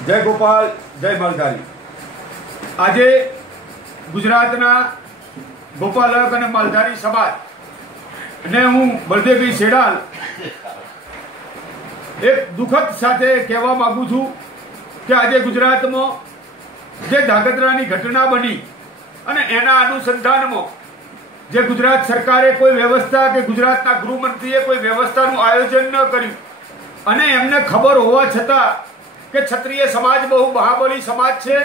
जय गोपाल जय मालधारी। आज गुजरातना गोपालक और मालधारी समाज ने हूँ बलदेवभाई सेडाल एक दुखद साथे कहवा मांगू छू कि आज गुजरात में जे धागधरानी घटना बनी अने एना अनुसंधान में जे गुजरात सरकारे कोई व्यवस्था के गुजरातना गृहमंत्रीए कोई व्यवस्थानुं आयोजन न कर्युं अने एमने खबर होवा छतां के क्षत्रिय समाज बहु महाबली समाज छे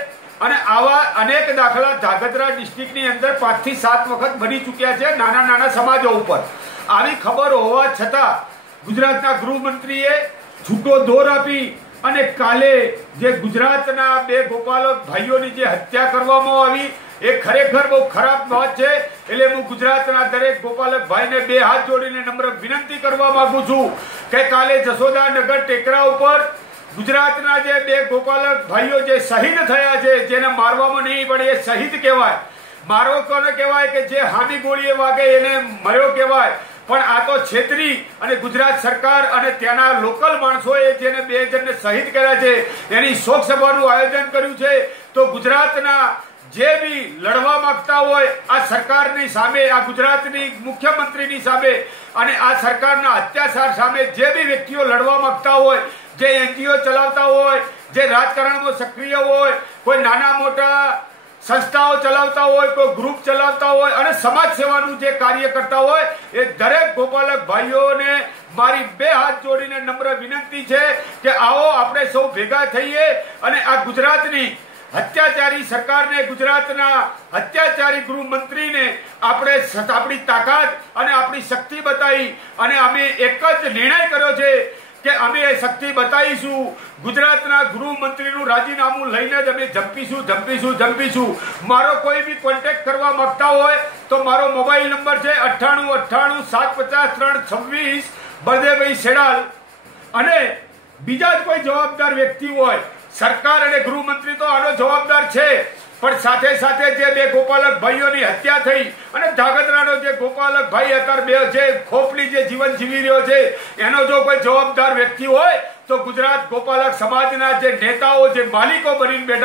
अने आवा अनेक दाखला धागधरा डिस्ट्रिक्टनी अंदर 5 થી 7 वखत बनी चूक्या छे नाना नाना समाजों उपर। आवी खबर होवा छतां गुजरातना गृहमंत्रीए छूटो दौर आपी अने काले जे गुजरातना बे गोपालक भाईओनी जे हत्या करवामां आवी ए खरेखर बहुत खराब बात छे। એટલે હું ગુજરાતના દરેક ગોપાલક ભાઈને બે હાથ જોડીને નમ્ર વિનંતી કરવા માંગુ છું કે કાલે જશોદાનગર ટેકરા ઉપર ગુજરાતના જે બે ગોપાલક ભાઈઓ જે શહીદ થયા છે જેને મારવામાં નહીં પડે એ શહીદ કહેવાય। મારો કોને કહેવાય કે જે હામી ગોળીએ વાગે એને મર્યો કહેવાય, પણ આ તો છેતરી અને ગુજરાત સરકાર અને ત્યાંના લોકલ માણસોએ જેને બે જણને શહીદ કર્યા છે એની શોક સભાનું આયોજન કર્યું છે। તો ગુજરાતના જે બી લડવા માંગતા હોય આ સરકારની સામે, આ ગુજરાતની મુખ્યમંત્રીની સામે અને આ સરકારના અત્યાચાર સામે જે બી વ્યક્તિઓ લડવા માંગતા હોય, જે એનજીઓ ચલાવતા હોય, જે રાજકારણમાં સક્રિય હોય, કોઈ નાના મોટા સંસ્થાઓ ચલાવતા હોય, કોઈ ગ્રુપ ચલાવતા હોય અને સમાજ સેવાનું જે કાર્ય કરતા હોય એ દરેક ગોપાલક ભાઈઓને મારી બે હાથ જોડીને નમ્ર વિનંતી છે કે આવો આપણે સૌ ભેગા થઈએ અને આ ગુજરાતની हत्याचारी सरकार ने गुजरातना हत्याचारी गृहमंत्री ने आपणे अपनी ताकत और अपनी शक्ति बताई अने अमे एक ज निर्णय कर्यो छे के अमे शक्ति बताईशुं। गुजरातना गृहमंत्रीनुं राजीनामું लईने ज अमे जंपीशुं। मारो कोई भी कॉन्टेक्ट करवा मांगता होय तो मारो मोबाइल नंबर छे 98 750 326 बलदेवभाई सेडाल। अने बीजा ज कोई जवाबदार व्यक्ति होय, सरकार और गृहमंत्री तो आनो जवाबदार छे, पण साथे साथे जे बे गोपालक भाईओनी हत्या थई अने धागधरानो जे गोपालक भाई अतार बे जे खोपली जे जीवन जीवी रह्यो छे एनो जो कोई जवाबदार व्यक्ति होय तो गुजरात गोपालक समाजना जे नेताओ जे मालिको बनीने बेठा